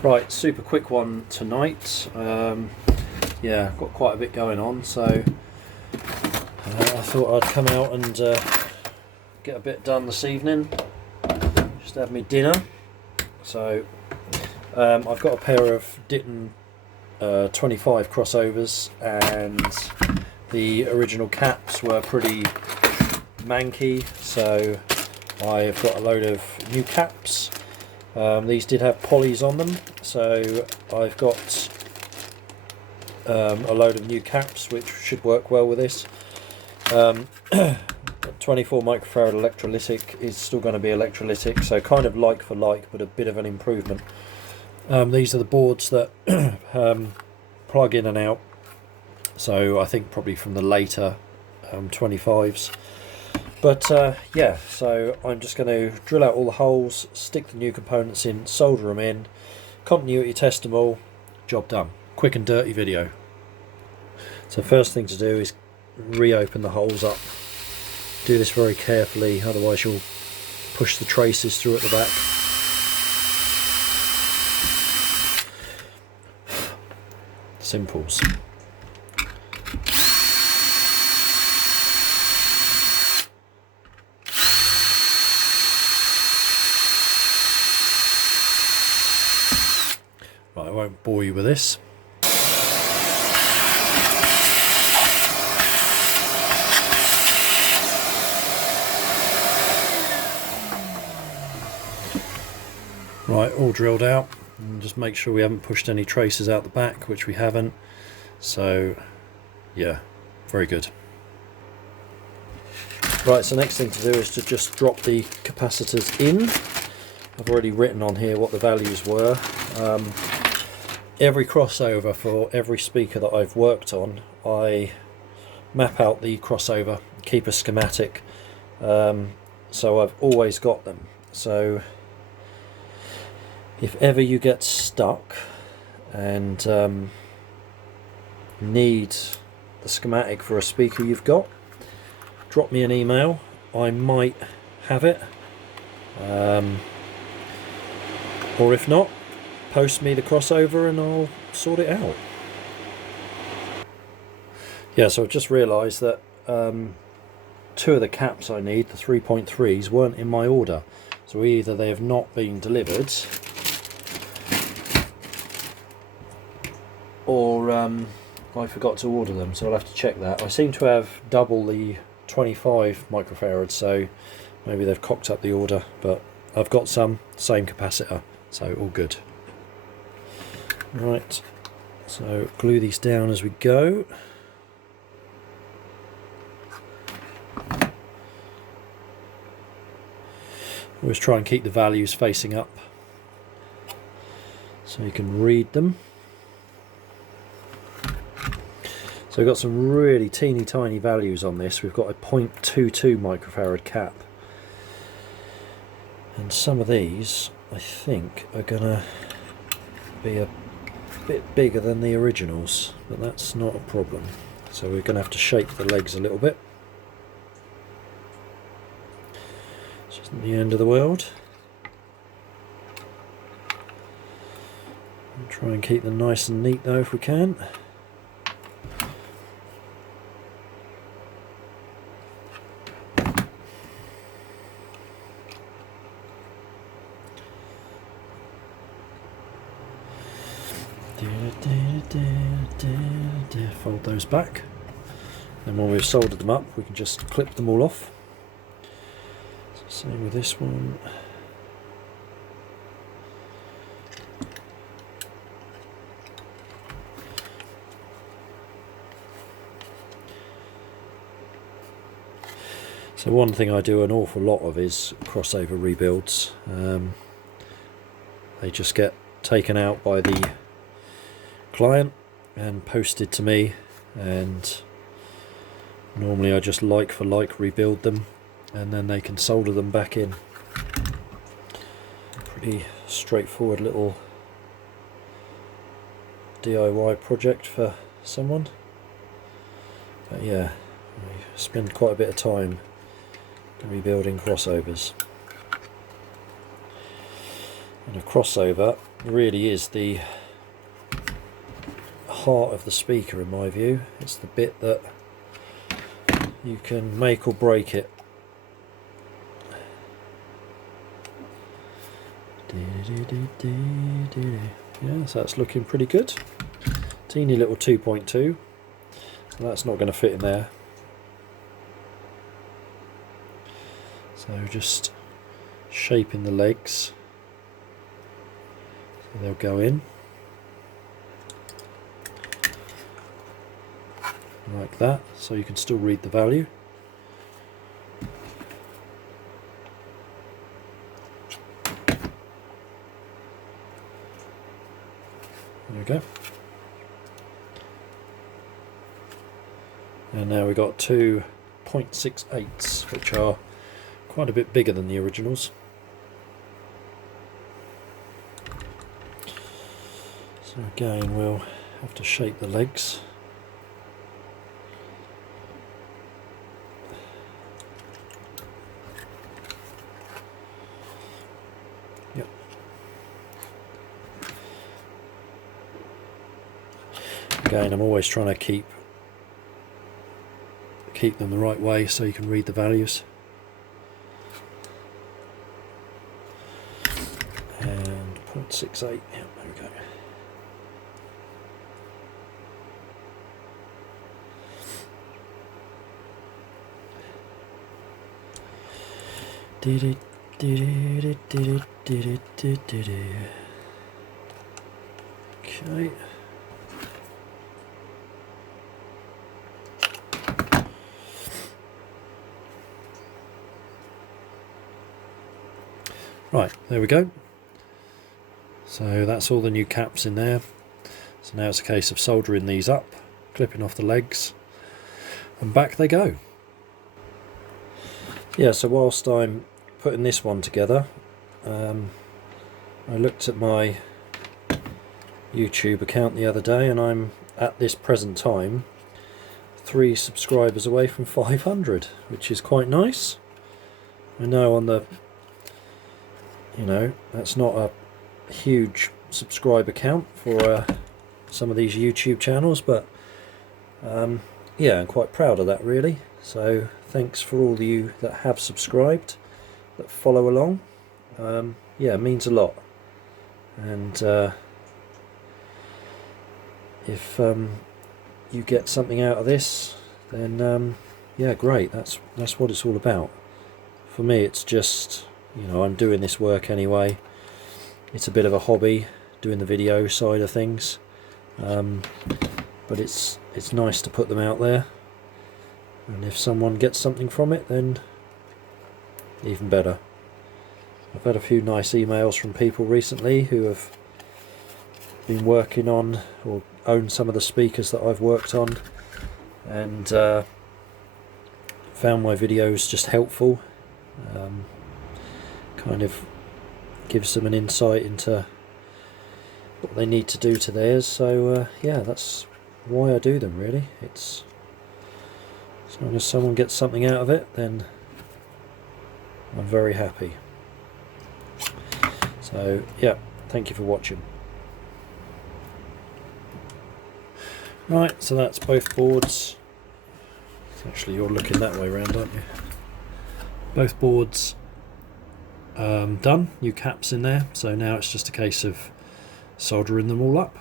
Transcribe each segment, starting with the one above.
Right, super quick one tonight. Yeah, got quite a bit going on, so I thought I'd come out and get a bit done this evening. Just have me dinner. So I've got a pair of Ditton 25 crossovers, and the original caps were pretty manky, so I've got a load of new caps. These did have polys on them, so I've got a load of new caps which should work well with this. 24 microfarad electrolytic is still going to be electrolytic, so kind of like for like, but a bit of an improvement. These are the boards that plug in and out, so I think probably from the later 25s. But yeah, so I'm just going to drill out all the holes, stick the new components in, solder them in, continuity test them all, job done. Quick and dirty video. So first thing to do is reopen the holes up. Do this very carefully, otherwise you'll push the traces through at the back. Simples. Right, I won't bore you with this. Right, all drilled out, and just make sure we haven't pushed any traces out the back, which we haven't. So yeah, very good. Right, so next thing to do is to just drop the capacitors in. I've already written on here what the values were. Every crossover for every speaker that I've worked on, I map out the crossover, keep a schematic, so I've always got them. So if ever you get stuck and need the schematic for a speaker you've got, drop me an email. I might have it, or if not, post me the crossover and I'll sort it out. Yeah, so I've just realised that two of the caps I need, the 3.3s, weren't in my order. So either they have not been delivered, or I forgot to order them, so I'll have to check that. I seem to have double the 25 microfarads, so maybe they've cocked up the order, but I've got some, same capacitor, so all good. Right, so glue these down as we go. Always try and keep the values facing up so you can read them. So we've got some really teeny tiny values on this. We've got a 0.22 microfarad cap, and some of these I think are gonna be a bit bigger than the originals, but that's not a problem. So we're gonna have to shape the legs a little bit. Which isn't the end of the world. We'll try and keep them nice and neat though if we can. Fold those back, and when we've soldered them up we can just clip them all off. So same with this one. So one thing I do an awful lot of is crossover rebuilds. They just get taken out by the client and posted to me, and normally I just like for like rebuild them and then they can solder them back in. Pretty straightforward little DIY project for someone, but yeah, I spend quite a bit of time rebuilding crossovers. And a crossover really is the heart of the speaker in my view. It's the bit that you can make or break it. Yeah, so that's looking pretty good. Teeny little 2.2. That's not going to fit in there. So just shaping the legs so they'll go in like that, so you can still read the value. There we go. And now we've got two 0.68s, which are quite a bit bigger than the originals. So again, we'll have to shape the legs. Yep. Again, I'm always trying to keep them the right way so you can read the values. And 0.68, yeah, there we go. Okay. Right, there we go. So that's all the new caps in there. So now it's a case of soldering these up, clipping off the legs, and back they go. Yeah, so whilst I'm putting this one together, I looked at my YouTube account the other day, and I'm at this present time 3 subscribers away from 500, which is quite nice. I know on the, you know, that's not a huge subscriber count for some of these YouTube channels, but yeah, I'm quite proud of that really. So thanks for all of you that have subscribed, that follow along. Yeah, it means a lot. And if you get something out of this, then yeah, great. That's what it's all about. For me, it's just, you know, I'm doing this work anyway. It's a bit of a hobby, doing the video side of things, but it's nice to put them out there, and if someone gets something from it, then even better. I've had a few nice emails from people recently who have been working on or own some of the speakers that I've worked on, and found my videos just helpful. Kind of gives them an insight into what they need to do to theirs. So yeah, that's why I do them really. It's as long as someone gets something out of it, then I'm very happy. So yeah, thank you for watching. Right, so that's both boards. Actually, you're looking that way around, aren't you? Both boards done, new caps in there, so now it's just a case of soldering them all up.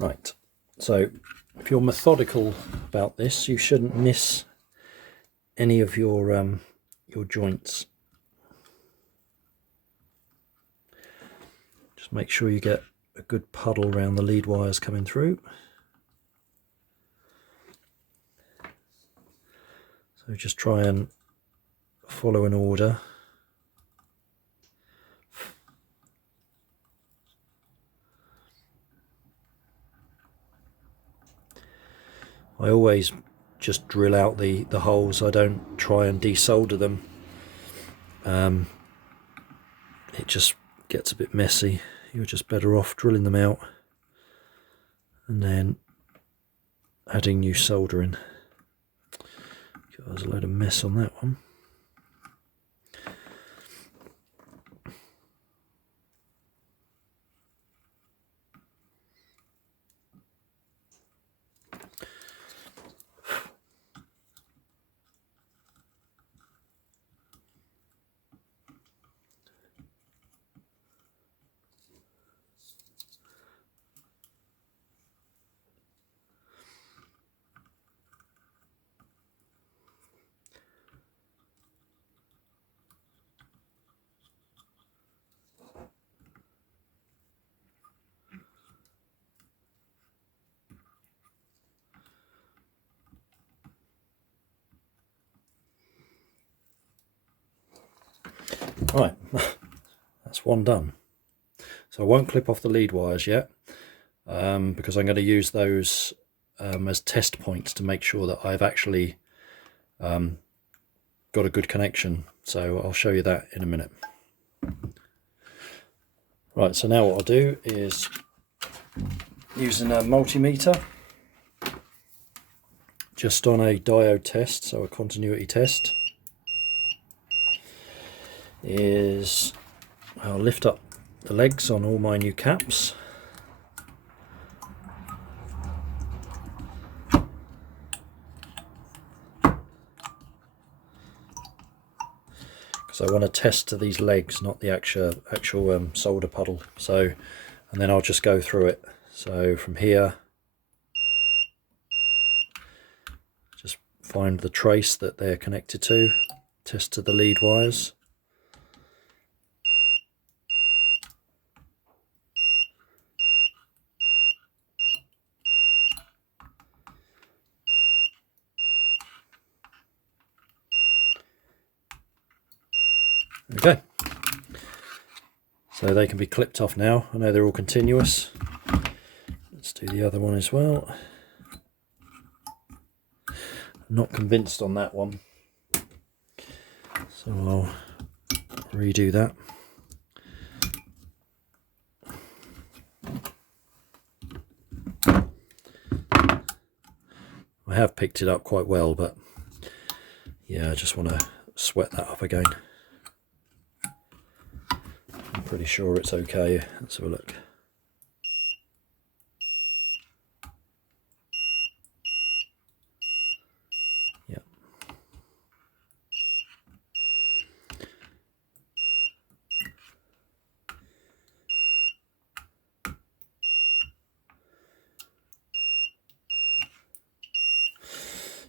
Right, so if you're methodical about this, you shouldn't miss any of your joints. Just make sure you get a good puddle around the lead wires coming through. So just try and follow an order. I always just drill out the holes. I don't try and desolder them. It just gets a bit messy. You're just better off drilling them out and then adding new soldering. There's a load of mess on that one. Right, that's one done. So I won't clip off the lead wires yet, because I'm going to use those as test points to make sure that I've actually got a good connection. So I'll show you that in a minute. Right, so now what I'll do is, using a multimeter, just on a diode test, so a continuity test, is I'll lift up the legs on all my new caps. So I want to test to these legs, not the actual solder puddle. So, and then I'll just go through it. So from here, just find the trace that they're connected to, test to the lead wires. Okay, so they can be clipped off now. I know they're all continuous. Let's do the other one as well. I'm not convinced on that one, so I'll redo that. I have picked it up quite well, but yeah, I just want to sweat that up again. I'm pretty sure it's okay. Let's have a look. Yeah.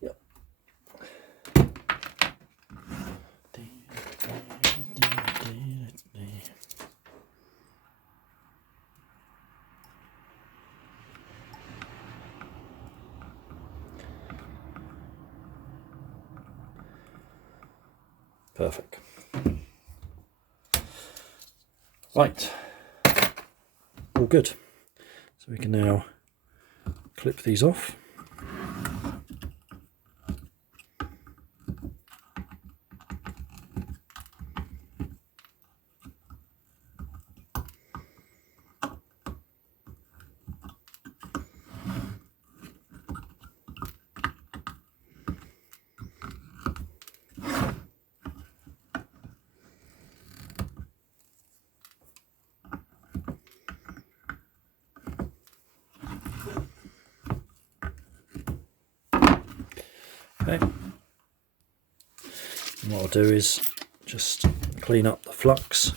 Yep. Perfect. Right, all good. So we can now clip these off. Okay, and what I'll do is just clean up the flux.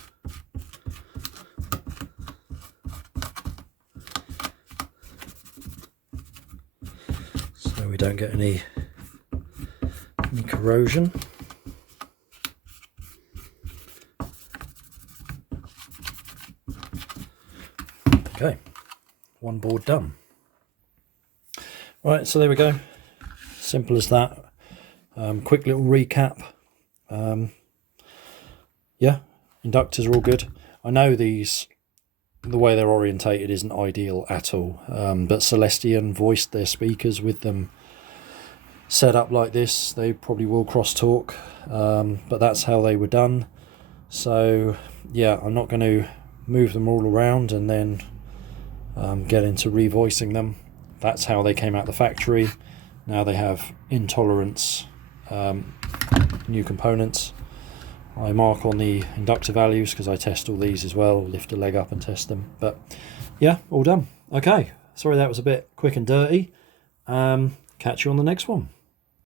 So we don't get any corrosion. Okay, one board done. Right, so there we go. Simple as that. Quick little recap. Yeah, inductors are all good. I know these, the way they're orientated isn't ideal at all, but Celestion voiced their speakers with them set up like this. They probably will crosstalk, but that's how they were done. So yeah, I'm not going to move them all around and then get into revoicing them. That's how they came out the factory. Now they have intolerance new components. I mark on the inductor values because I test all these as well, lift a leg up and test them. But yeah, all done. Okay, sorry that was a bit quick and dirty. Catch you on the next one.